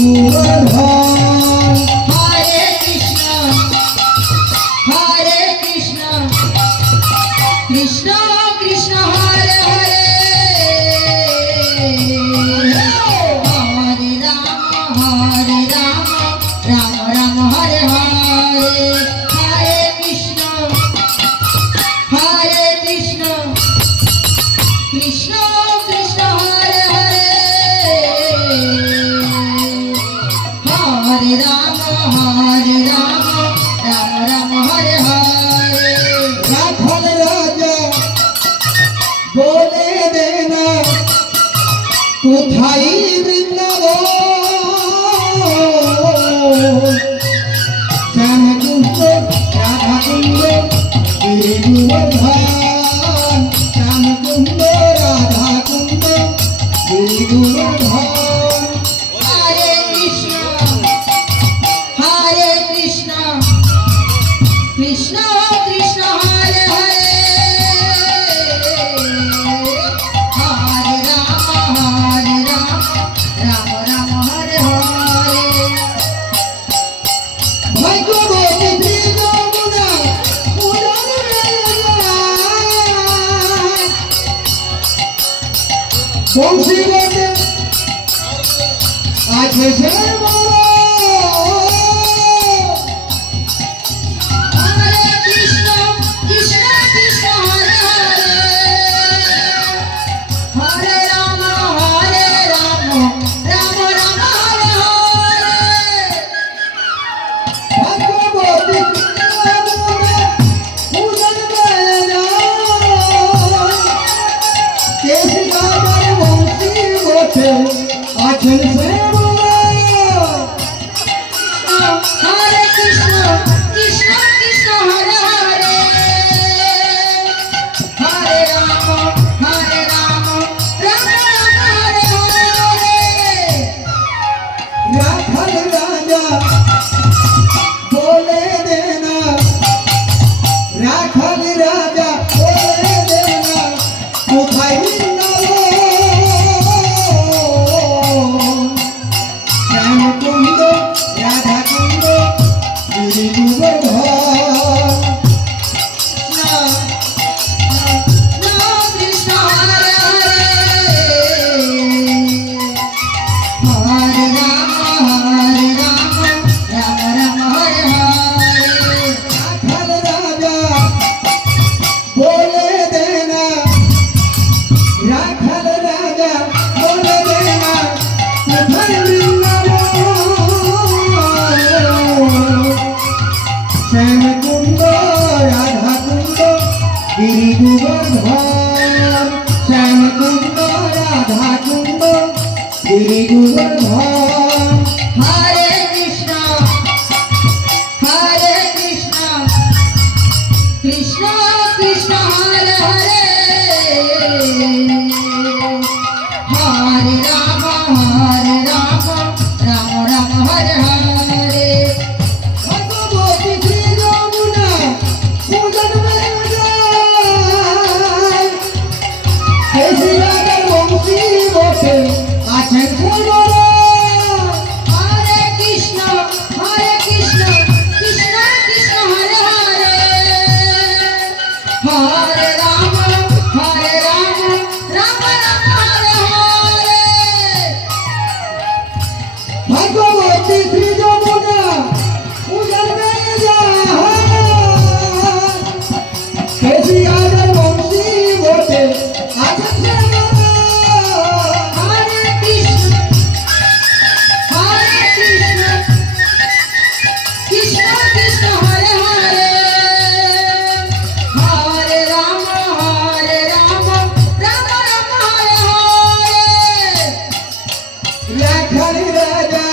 গোবর্ধন হরে কৃষ্ণ কৃষ্ণ কৃষ্ণ হরে হরে হরে রাম রাম রাম হরে হরে হরে কৃষ্ণ কৃষ্ণ কৃষ্ণ হরে হরে হরে রাম রাম রাম হরে হরে রাখাল রাজা বলে দেনা কোথায় বৃন্দাবন শ্যামকুণ্ড রাধাকুণ্ড গিরিগোবর্ধন শ্যামকুণ্ড রাধাকুণ্ড গিরিগোবর্ধন হরে কৃষ্ণ কৃষ্ণ কৃষ্ণ হরে হরে হরে রাম রাম রাম হরে হরে ভাগ্যবতী শ্রী যমুনা পুরাণ বংশীবতে আছে সে বড় হরে কৃষ্ণ কৃষ্ণ কৃষ্ণ হরে হরে হরে রাম রাম রাম হরে হরে ভাগ্যবতী শ্রী যমুনা পুরাণ কেশি রাজার বংশীবতে আছেন সে বড় হরে কৃষ্ণ কৃষ্ণ কৃষ্ণ হরে হরে হরে রাম রাম রাম হরে হরে রাখাল রাজা বলে দেনা রাখাল রাজা বলে দেনা কোথায় বৃন্দাবন শ্যামকুণ্ড রাধাকুণ্ড গিরিগোবর্ধন কৃষ্ণ হরে হরে রাম রাম হরে হরে রাখাল রাজা বলে দেনা রাখাল রাজা বলে দেনা কোথায় বৃন্দাবন শ্যামকুণ্ড রাধাকুণ্ড গিরিগোবর্ধন শ্যামকুণ্ড রাধাকুণ্ড গিরিগোবর্ধন হরে কৃষ্ণ কৃষ্ণ কৃষ্ণ হরে হরে হরে রাম রাম রাম হরে হরে ভগবতী শ্রী যমুনা পূজন কেশি রাজার বংশীবতে আছেন সে বড় হরে কৃষ্ণ কৃষ্ণ কৃষ্ণ হরে হরে হরে রাম রাম রাম হরে হরে ভগবতী শ্রী যমুনা পূজন কেশি রাজার বংশীবতে আছেন সে বড় হরে কৃষ্ণ কৃষ্ণ কৃষ্ণ হরে হরে হরে রাম রাম রাম হরে হরে রাখাল রাজা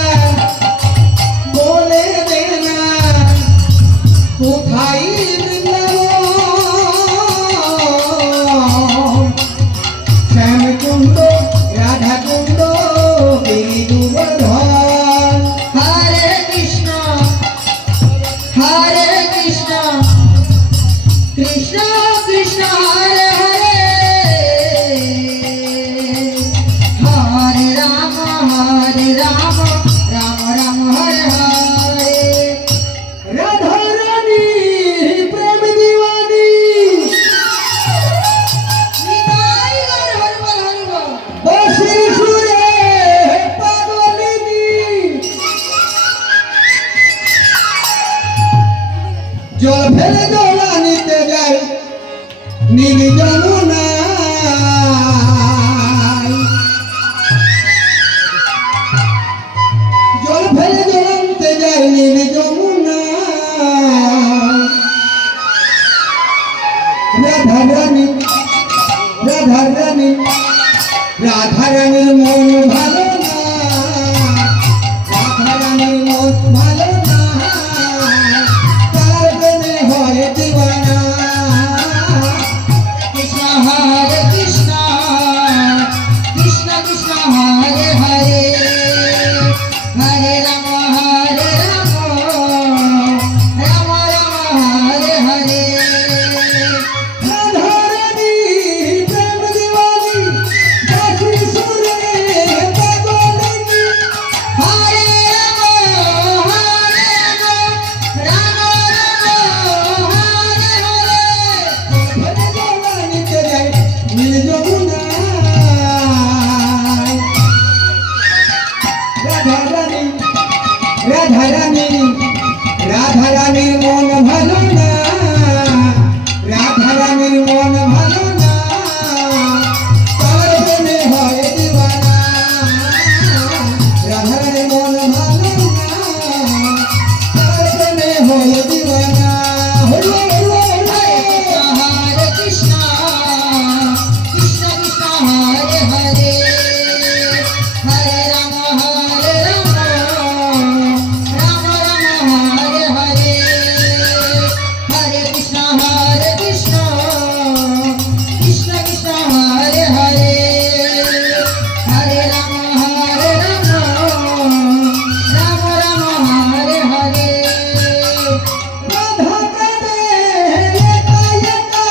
রাম রাম হরে হরে রাধা রানী প্রেম দিওয়ানি নিতাই গৌর হরি বল হরি বল বসি সুরে পাগলিনী জল ফেলে জলা নিতে যায় নীল যমুনা জল ফেলে জলাতে যায় নীল যমুনা রাধা রানী রাধা রানী রাধা রানীর মন ভালো না রাধা রানীর মন ভালো না তার প্রেমে হয় দিওয়ানা কৃষ্ণ হরে কৃষ্ণ কৃষ্ণ কৃষ্ণ হরে হরে হরে রাম রাম রাম হরে হরে রাধা রানী প্রেম দিওয়ানি বাঁশি সুরে পাগলিনী হরে রাম রাম হরে হরে ফেলে জলা নিতে যায় নীল যমুনা রাধা রানী রাধা রানী রাধা রানীর মন ভালো না রাধা রানীর মন ভালো না তার প্রেমে হয় দিওয়ানা রাধা রানীর মন ভালো না তার প্রেমে হয় দিওয়ানা হরি বল, হরি বল, হরি বল। হরে কৃষ্ণ কৃষ্ণ কৃষ্ণ হরে হরে হরে রাম রাম রাম হরে হরে হরে কৃষ্ণ কৃষ্ণ কৃষ্ণ হরে হরে হরে রাম রাম রাম হরে হরে রাধা কাঁদে একা একা,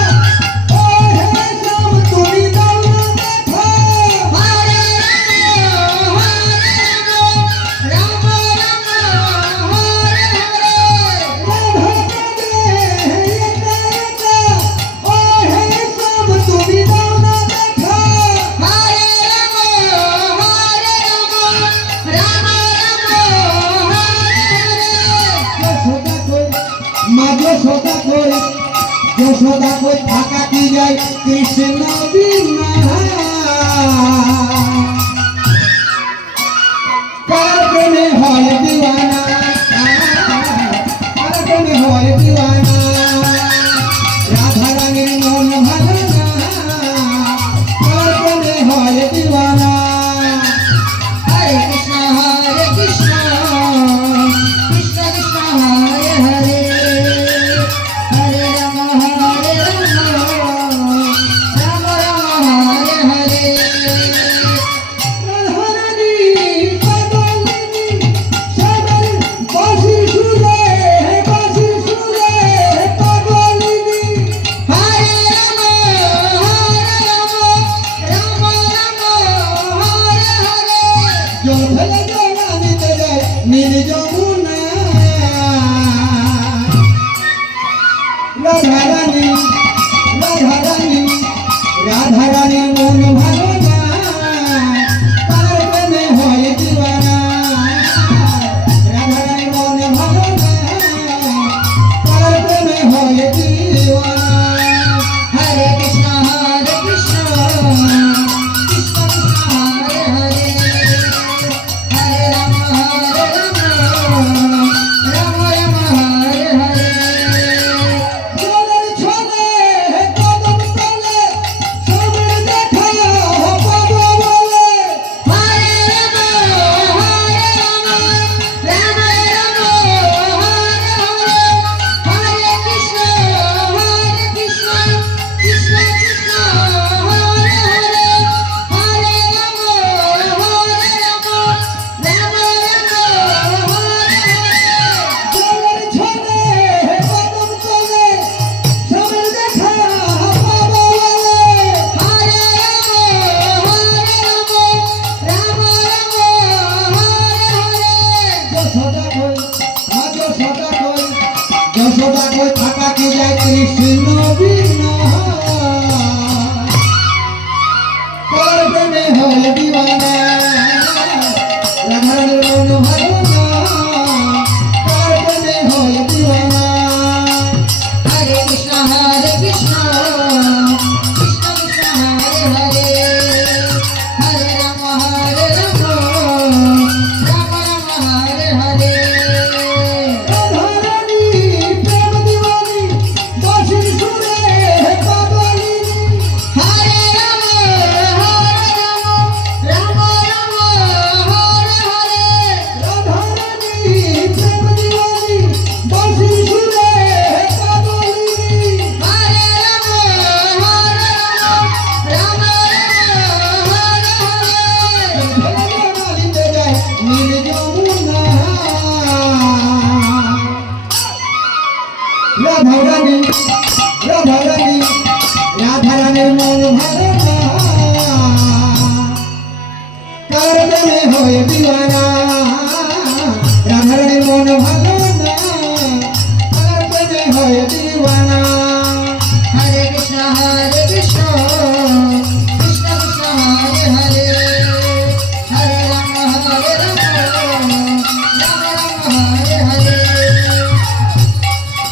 ও হে শ্যাম তুমি দাও না দেখা। হরে রাম রাম হরে হরে রাধা কাঁদে একা একা, ও হে শ্যাম তুমি দাও না দেখা। হরে রাম রাম হরে যশোদা কই, মা যশোদা কই, যশোদা কই থাকা কি যায় কৃষ্ণ বিনা। কার প্রেমে হয় দিওয়ানা, কার প্রেমে হয় দিওয়ানা। রাধা রানীর মন ভালো না, কার প্রেমে হয় দিওয়ানা। হরে কৃষ্ণ কৃষ্ণ কৃষ্ণ হরে হরে হরে রাম রাম হরে হরে রাধা রানী পাগলিনী, সবার বাঁশি সুরে পাগলিনী। হরে রাম রাম হরে হরে জল ফেলে জলা নিতে যায় নীল যমুনা। রাধা রানী রাধা রানী রাধা রানীর মন ভালো না, তার প্রেমে হয় দিওয়ানা। রাধা রানীর মন ভালো না, তার প্রেমে হয় দিওয়ানা। হরে কৃষ্ণ কৃষ্ণ কৃষ্ণ হরে হরে হরে রাম রাম হরে হরে জলের ছলে কৃষ্ণ বিনা কার প্রেমে হয় দিওয়ানা রাধারানীর মন ভালো না কার প্রেমে হয় দিওয়ানা হরে কৃষ্ণ কৃষ্ণ কৃষ্ণ হরে হরে হরে রাম রাম রাম হরে হরে রাধারানী প্রেম দিওয়ানি বাঁশির সুরে পাগলিনী হরে রাম রাম হরে হরে রাধারানী প্রেম দিওয়ানি বাঁশির সুরে পাগলিনী হরে রাম রাম হরে হরে ভগবানিতে যায় নীল যমুনা রাধারানী